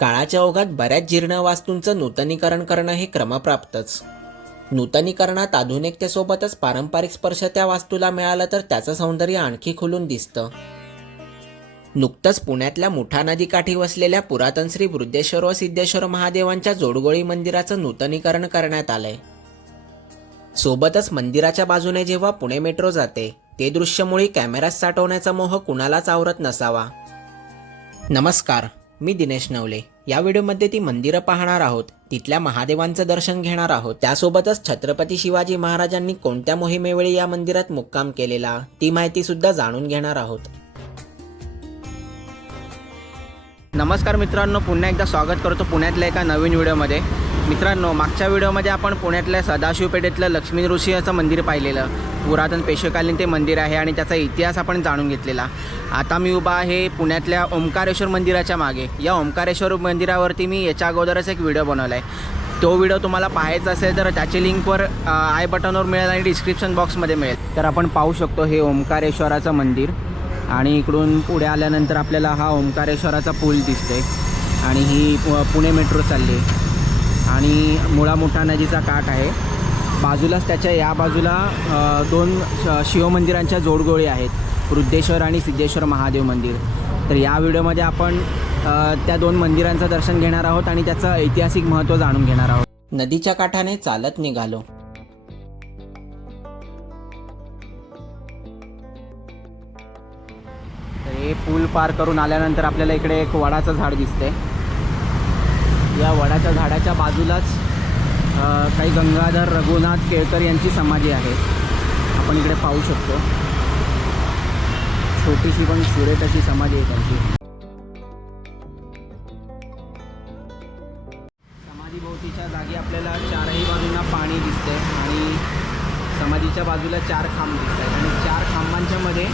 काळाच्या ओघात बऱ्याच जीर्ण वास्तूंचं नूतनीकरण करणं हे क्रमप्राप्तच. नूतनीकरणात आधुनिकतेसोबतच पारंपरिक स्पर्श त्या वास्तूला मिळाला तर त्याचं सौंदर्य आणखी खुलून दिसतं. नुकतंच पुण्यातल्या मुठा नदीकाठी वसलेल्या पुरातन श्री वृद्धेश्वर व सिद्धेश्वर महादेवांच्या जोडगोळी मंदिराचं नूतनीकरण करण्यात आलंय. सोबतच मंदिराच्या बाजूने जेव्हा पुणे मेट्रो जाते ते दृश्यमुळे कॅमेऱ्यात साठवण्याचा मोह कुणालाच आवरत नसावा. नमस्कार. मी दिनेश नवले. या व्हिडिओमध्ये ती मंदिरं पाहणार आहोत. तिथल्या महादेवांचं दर्शन घेणार आहोत. त्यासोबतच छत्रपती शिवाजी महाराजांनी कोणत्या मोहिमेवेळी या मंदिरात मुक्काम केलेला ती माहिती सुद्धा जाणून घेणार आहोत. नमस्कार मित्रांनो पुन्हा एकदा स्वागत करतो पुण्यातल्या एका नवीन व्हिडिओमध्ये. मित्रांनो मागच्या व्हिडिओमध्ये आपण पुण्यातल्या सदाशिव पेठेतलं लक्ष्मी ऋषी याचं मंदिर पाहिलेलं. पुरातन पेशकालीन ते मंदिर आहे आणि त्याचा इतिहास आपण जाणून घेतलेला. आता मी उभा आहे पुण्यातल्या ओंकारेश्वर मंदिराच्या मागे. या ओंकारेश्वर मंदिरावरती मी याच्या अगोदरच एक व्हिडिओ बनवला आहे तो व्हिडिओ तुम्हाला पाहायचा असेल तर त्याची लिंकवर आय बटनवर मिळेल आणि डिस्क्रिप्शन बॉक्समध्ये मिळेल. तर आपण पाहू शकतो हे ओंकारेश्वराचं मंदिर. आणि इकडून पुढे आल्यानंतर आपल्याला हा ओंकारेश्वराचा पूल दिसतोय. आणि ही पु- पुणे मेट्रो चालली. आहे आणि मुळा मोठा नदीचा काठ आहे. बाजूलाच त्याच्या या बाजूला दोन श- शिवमंदिरांच्या जोडगोळी आहेत. वृद्धेश्वर आणि सिद्धेश्वर महादेव मंदिर. तर या व्हिडिओमध्ये आपण त्या दोन मंदिरांचं दर्शन घेणार आहोत आणि त्याचं ऐतिहासिक महत्त्व जाणून घेणार आहोत. नदीच्या काठाने चालत निघालो. तर हे पूल पार करून आल्यानंतर आपल्याला इकडे एक वडाचं झाड दिसतंय. या वडाच्या झाडाच्या बाजूलाच काही गंगाधर रघुनाथ केळकर यांची समाधी आहे. आपण इकडे पाहू शकतो. छोटीशी पण सुरेख अशी समाधी आहे त्यांची. समाधीभोवतीच्या जागी आपल्याला चारही बाजूंना पाणी दिसतंय आणि समाधीच्या बाजूला चार खांब दिसत आहेत आणि चार खांबांच्या मध्ये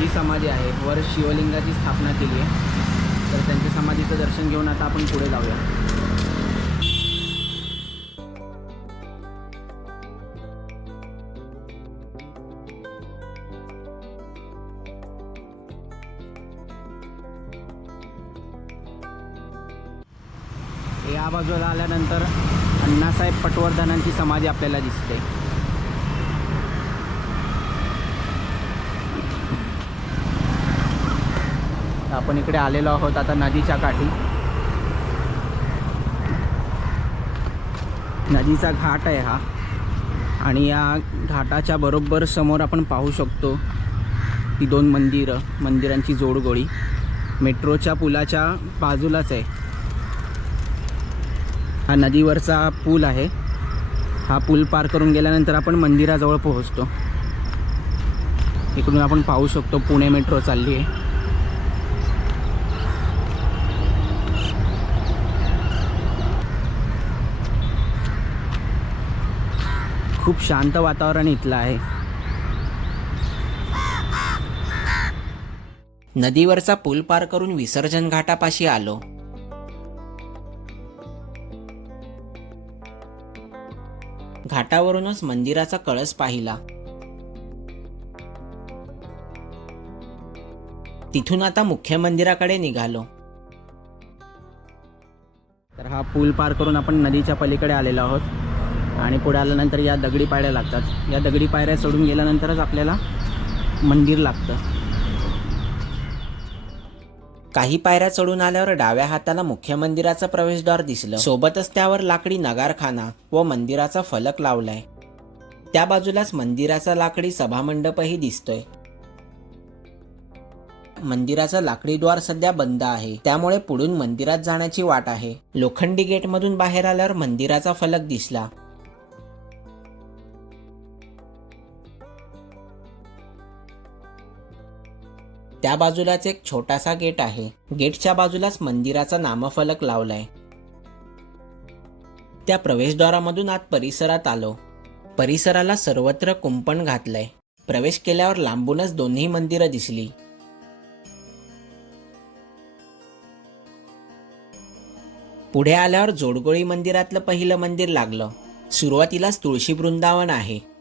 ही समाधी आहे. वर शिवलिंगाची स्थापना केली आहे. तर त्यांच्या समाधीचं दर्शन घेऊन आता आपण पुढे जाऊया. या बाजूला आल्यानंतर अण्णासाहेब पटवर्धनांची समाधी आपल्याला दिसते. आपण इकडे आलेलो आहोत आता नदीच्या काठी. नदीचा घाट आहे हा. आणि या घाटाच्या बरोबर समोर आपण पाहू शकतो ही दोन मंदिरं मंदिरांची जोडगोळी. मेट्रोच्या पुलाच्या बाजूलाच आहे. हा नदीवरचा पूल आहे. हा पूल पार करून गेल्यानंतर आपण मंदिराजवळ पोहोचतो. इकडून आपण पाहू शकतो पुणे मेट्रो चालली आहे. खूप शांत वातावरण इथलं आहे. नदीवरचा पूल पार करून विसर्जन घाटापाशी आलो. घाटावरूनच मंदिराचा कळस पाहिला. तिथून आता मुख्य मंदिराकडे निघालो. तर हा पूल पार करून आपण नदीच्या पलीकडे आलेलो आहोत. आणि पुढे आल्यानंतर या दगडी पायऱ्या लागतात. या दगडी पायऱ्या सोडून गेल्यानंतरच आपल्याला मंदिर लागतं. काही पायऱ्या चढून आल्यावर डाव्या हाताला मुख्य मंदिराचा प्रवेशद्वार दिसलं. सोबतच त्यावर लाकडी नगारखाना व मंदिराचा फलक लावलाय. त्या बाजूलाच मंदिराचा लाकडी सभामंडपही दिसतोय. मंदिराचा लाकडी द्वार सध्या बंद आहे. त्यामुळे पुढून मंदिरात जाण्याची वाट आहे. लोखंडी गेटमधून बाहेर आल्यावर मंदिराचा फलक दिसला. त्या बाजूलाच एक छोटासा गेट आहे. गेटच्या बाजूलाच मंदिराचा नामफलक लावलाय. त्या प्रवेशद्वारामधून आत परिसरात आलो. परिसराला सर्वत्र कुंपण घातलंय. प्रवेश केल्यावर लांबूनच दोन्ही मंदिरं दिसली. पुढे आल्यावर जोडगोळी मंदिरातलं पहिलं मंदिर लागलं. सुरुवातीलाच तुळशी वृंदावन आहे.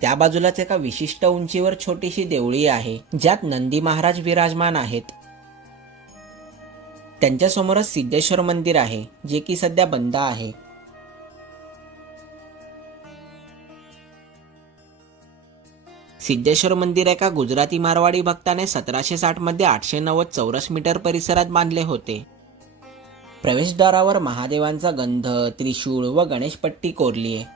त्या बाजूलाच एका विशिष्ट उंचीवर छोटीशी देवळी आहे ज्यात नंदी महाराज विराजमान आहेत. त्यांच्यासमोरच सिद्धेश्वर मंदिर आहे जे की सध्या बंद आहे. सिद्धेश्वर मंदिर एका गुजराती मारवाडी भक्ताने सतराशे साठमध्ये आठशे नव्वद चौरस मीटर परिसरात बांधले होते. प्रवेशद्वारावर महादेवांचा गंध त्रिशूळ व गणेशपट्टी कोरली आहे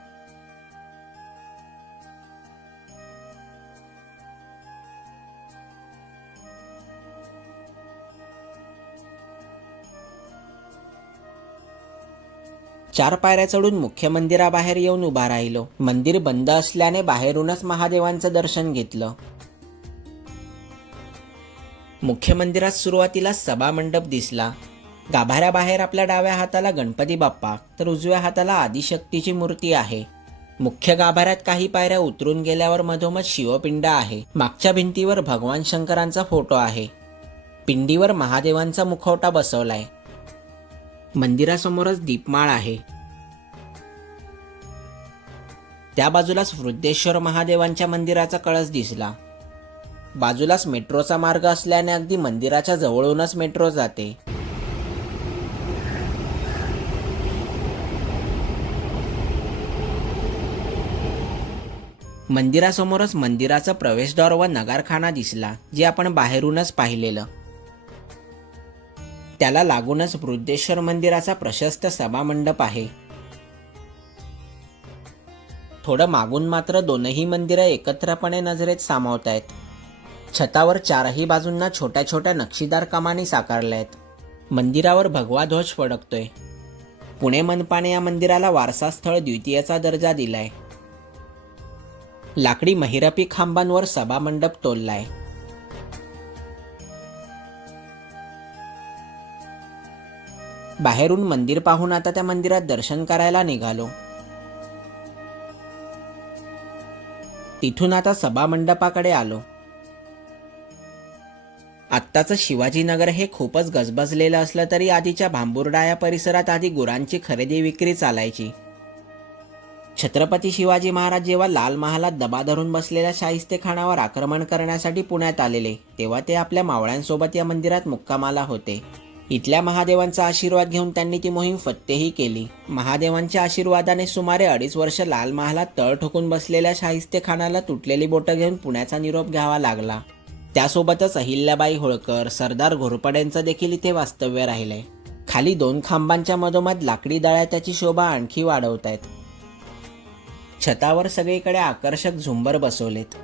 चार पायऱ्या चढून मुख्य मंदिराबाहेर येऊन उभा राहिलो. मंदिर बंद असल्याने बाहेरूनच महादेवांचं दर्शन घेतलं. मुख्य मंदिरात सुरुवातीला सभा मंडप दिसला. गाभाऱ्याबाहेर आपल्या डाव्या हाताला गणपती बाप्पा तर उजव्या हाताला आदिशक्तीची मूर्ती आहे. मुख्य गाभाऱ्यात काही पायऱ्या उतरून गेल्यावर मधोमध शिवपिंड आहे. मागच्या भिंतीवर भगवान शंकरांचा फोटो आहे. पिंडीवर महादेवांचा मुखवटा बसवलाय. मंदिरासमोरच दीपमाळ आहे. त्या बाजूलाच वृद्धेश्वर महादेवांच्या मंदिराचा कळस दिसला. बाजूलाच मेट्रोचा मार्ग असल्याने अगदी मंदिराच्या जवळूनच मेट्रो जाते. मंदिरासमोरच मंदिराचं प्रवेशद्वार व नगारखाना दिसला जे आपण बाहेरूनच पाहिलेलं. त्याला लागूनच वृद्धेश्वर मंदिराचा प्रशस्त सभामंडप आहे. थोडं मागून मात्र दोनही मंदिरं एकत्रपणे नजरेत सामावत आहेत छतावर चारही बाजूंना छोट्या छोट्या नक्षीदार कमानी साकारल्या आहेत मंदिरावर भगवा ध्वज फडकतोय. पुणे मनपाने या मंदिराला वारसास्थळ द्वितीयचा दर्जा दिलाय. लाकडी महिरपी खांबांवर सभामंडप तोललाय बाहेरून मंदिर पाहून आता त्या मंदिरात दर्शन करायला निघालो. तिथून आता सभामंडपाकडे आलो. आत्ताचं शिवाजीनगर हे खूपच गजबजलेलं असलं तरी आधीच्या भांबुर्डा या परिसरात आधी गुरांची खरेदी विक्री चालायची. छत्रपती शिवाजी महाराज जेव्हा लाल महालात दबा धरून बसलेल्या शाहिस्तेखानावर आक्रमण करण्यासाठी पुण्यात आलेले तेव्हा ते आपल्या मावळ्यांसोबत या मंदिरात मुक्कामाला होते. इथल्या महादेवांचा आशीर्वाद घेऊन त्यांनी ती मोहीम फत्तेही केली. महादेवांच्या आशीर्वादाने सुमारे अडीच वर्ष लाल महालात तळ ठोकून बसलेल्या शाहिस्ते खानाला तुटलेली बोटं घेऊन पुण्याचा निरोप घ्यावा लागला. त्यासोबतच अहिल्याबाई होळकर सरदार घोरपड्यांचं देखील इथे वास्तव्य राहिले. खाली दोन खांबांच्या मधोमध लाकडी दळ्या त्याची शोभा आणखी वाढवत आहेत छतावर सगळीकडे आकर्षक झुंबर बसवलेत.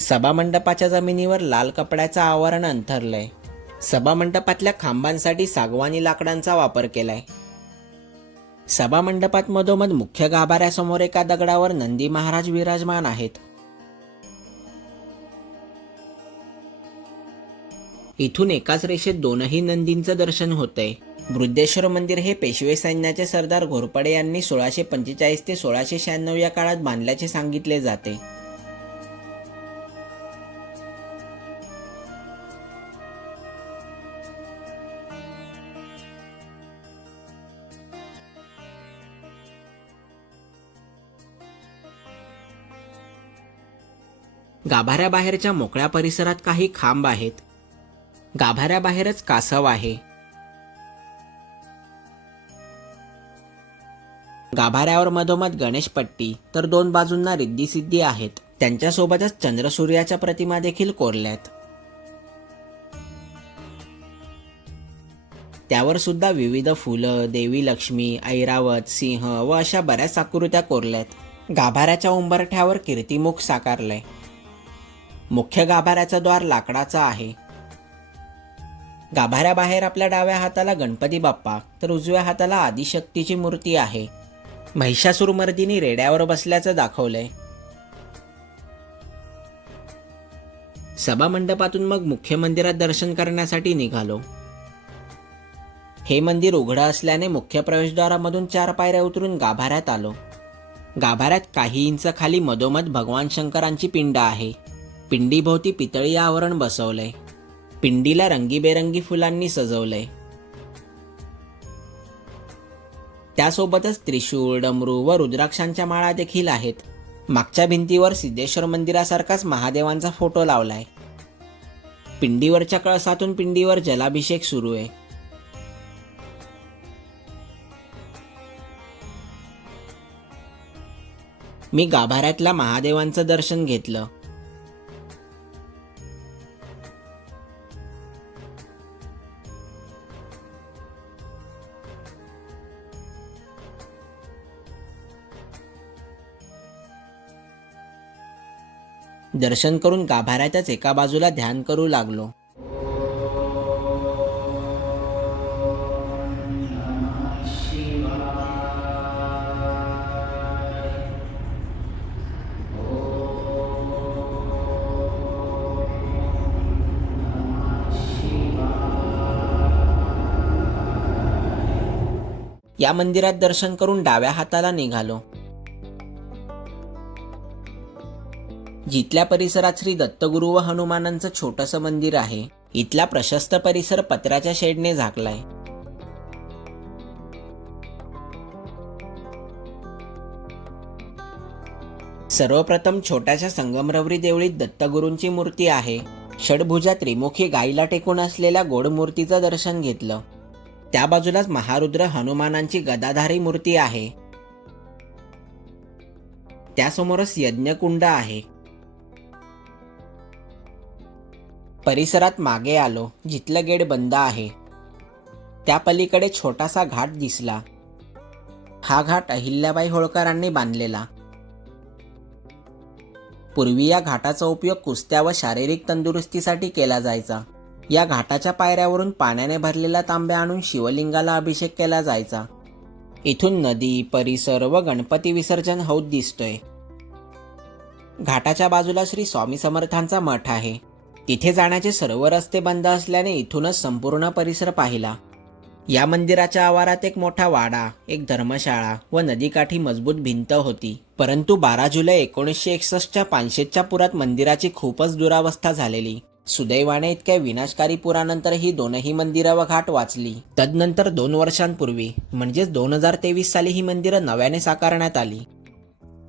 सभामंडपाच्या जमिनीवर लाल कपड्याचं आवरण अंथरलंय. सभामंडपातल्या खांबांसाठी सागवानी लाकडांचा वापर केलाय. सभामंडपात मधोमध मुख्य गाभाऱ्यासमोर एका दगडावर नंदी महाराज विराजमान आहेत. इथून एकाच रेषेत दोनही नंदींचं दर्शन होतंय. बृद्धेश्वर मंदिर हे पेशवे सैन्याचे सरदार घोरपडे यांनी सोळाशे पंचेचाळीस ते सोळाशे शहाण्णव या काळात बांधल्याचे सांगितले जाते. गाभाऱ्याबाहेरच्या मोकळ्या परिसरात काही खांब आहेत. गाभाऱ्याबाहेरच कासव आहे. गाभाऱ्यावर मधोमध गणेशपट्टी तर दोन बाजूंना रिद्धी सिद्धी आहेत. त्यांच्यासोबतच चंद्रसूर्याच्या प्रतिमा देखील कोरल्यात. त्यावर सुद्धा विविध फुलं देवी लक्ष्मी ऐरावत सिंह व अशा बऱ्याच आकृत्या कोरल्यात. गाभाऱ्याच्या उंबरठ्यावर कीर्तिमुख साकारलंय. मुख्य गाभाऱ्याचा द्वार लाकडाचा आहे. गाभाऱ्याबाहेर आपल्या डाव्या हाताला गणपती बाप्पा तर उजव्या हाताला आदिशक्तीची मूर्ती आहे. महिषासुरमर्दिनी रेड्यावर बसल्याचं दाखवलंय. सभामंडपातून मग मुख्य मंदिरात दर्शन करण्यासाठी निघालो. हे मंदिर उघडं असल्याने मुख्य प्रवेशद्वारामधून चार पायऱ्या उतरून गाभाऱ्यात आलो. गाभाऱ्यात काही इंच खाली मधोमध भगवान शंकरांची पिंड आहे. पिंडीभोवती पितळी आवरण बसवलंय. पिंडीला रंगीबेरंगी फुलांनी सजवलंय. त्यासोबतच त्रिशूळ डमरू व रुद्राक्षांच्या माळा देखील आहेत. मागच्या भिंतीवर सिद्धेश्वर मंदिरासारखाच महादेवांचा फोटो लावलाय. पिंडीवरच्या कळसातून पिंडीवर जलाभिषेक सुरू आहे. मी गाभाऱ्यातल्या महादेवांचं दर्शन घेतलं. दर्शन करून गाभाऱ्याच्याच एका बाजूला ध्यान करू लागलो. या मंदिरात दर्शन करून डाव्या हाताला निघालो. जिथल्या परिसरात श्री दत्तगुरु व हनुमानांचं छोटंसं मंदिर आहे इथला प्रशस्त परिसर पत्र्याच्या शेडने झाकलाय. सर्वप्रथम छोट्याशा संगमरवरी देवळीत दत्तगुरूंची मूर्ती आहे. षडभुजा त्रिमुखी गाईला टेकून असलेल्या गोड मूर्तीचं दर्शन घेतलं. त्या बाजूलाच महारुद्र हनुमानांची गदाधारी मूर्ती आहे. त्यासमोरच यज्ञकुंड आहे. परिसरात मागे आलो. जिथलं गेट बंद आहे. त्या पलीकडे छोटासा घाट दिसला. हा घाट अहिल्याबाई होळकरांनी बांधलेला. पूर्वी या घाटाचा उपयोग कुस्त्या व शारीरिक तंदुरुस्तीसाठी केला जायचा. या घाटाच्या पायऱ्यावरून पाण्याने भरलेला तांब्या आणून शिवलिंगाला अभिषेक केला जायचा. इथून नदी परिसर व गणपती विसर्जन होत दिसतोय. घाटाच्या बाजूला श्री स्वामी समर्थांचा मठ आहे. तिथे जाण्याचे सर्व रस्ते बंद असल्याने इथूनच संपूर्ण परिसर पाहिला. या मंदिराच्या आवारात एक मोठा वाडा एक धर्मशाळा व नदीकाठी मजबूत भिंत होती. परंतु बारा जुलै एकोणीसशे एकसष्टच्या पानशेतच्या पुरात मंदिराची खूपच दुरावस्था झालेली. सुदैवाने इतक्या विनाशकारी पुरानंतर ही दोनही मंदिरं व घाट वाचली. तदनंतर दोन वर्षांपूर्वी म्हणजेच दोन हजार तेवीस साली ही मंदिरं नव्याने साकारण्यात आली.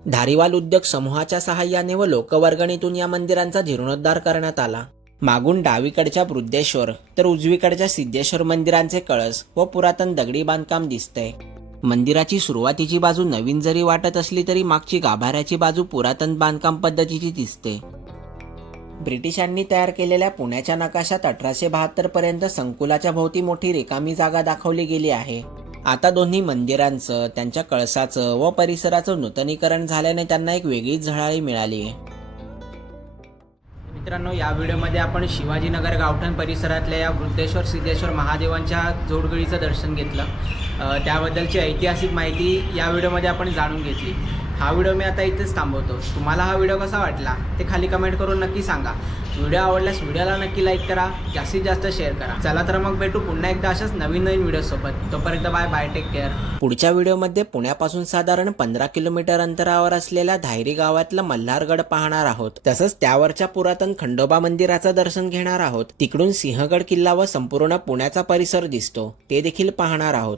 धारीवाल उद्योग समूहाच्या सहाय्याने व लोकवर्गणीतून या मंदिरांचा जीर्णोद्धार करण्यात आला. मागून डावीकडच्या वृद्धेश्वर तर उजवीकडच्या सिद्धेश्वर मंदिरांचे कळस व पुरातन दगडी बांधकाम दिसते. मंदिराची सुरुवातीची बाजू नवीन जरी वाटत असली तरी मागची गाभाऱ्याची बाजू पुरातन बांधकाम पद्धतीची दिसते. ब्रिटिशांनी तयार केलेल्या पुण्याच्या नकाशात अठराशे बहात्तर पर्यंत संकुलाच्या भोवती मोठी रिकामी जागा दाखवली गेली आहे. आता दोन्ही मंदिरांचं त्यांच्या कळसाचं व परिसराचं नूतनीकरण झाल्याने त्यांना एक वेगळीच झळाळी मिळाली. आहे मित्रांनो या व्हिडिओमध्ये आपण शिवाजीनगर गावठण परिसरातल्या या वृद्धेश्वर सिद्धेश्वर महादेवांच्या जोडगळीचं दर्शन घेतलं. त्याबद्दलची ऐतिहासिक माहिती या व्हिडिओमध्ये आपण जाणून घेतली. हा व्हिडिओ मी आता इथेच थांबवतो. तुम्हाला हा व्हिडिओ कसा वाटला ते खाली कमेंट करून नक्की सांगा. व्हिडिओ आवडल्यास व्हिडिओला नक्की लाईक करा जास्तीत जास्त शेअर करा. चला तर मग भेटू पुन्हा एकदा अशाच नवीन नवीन व्हिडिओसोबत तोपर्यंत बाय बाय टेक केअर पुढच्या व्हिडिओमध्ये पुण्यापासून साधारण पंधरा किलोमीटर अंतरावर असलेल्या धायरी गावातलं मल्हारगड पाहणार आहोत. तसंच त्यावरच्या पुरातन खंडोबा मंदिराचं दर्शन घेणार आहोत. तिकडून सिंहगड किल्ला व संपूर्ण पुण्याचा परिसर दिसतो. ते देखील पाहणार आहोत.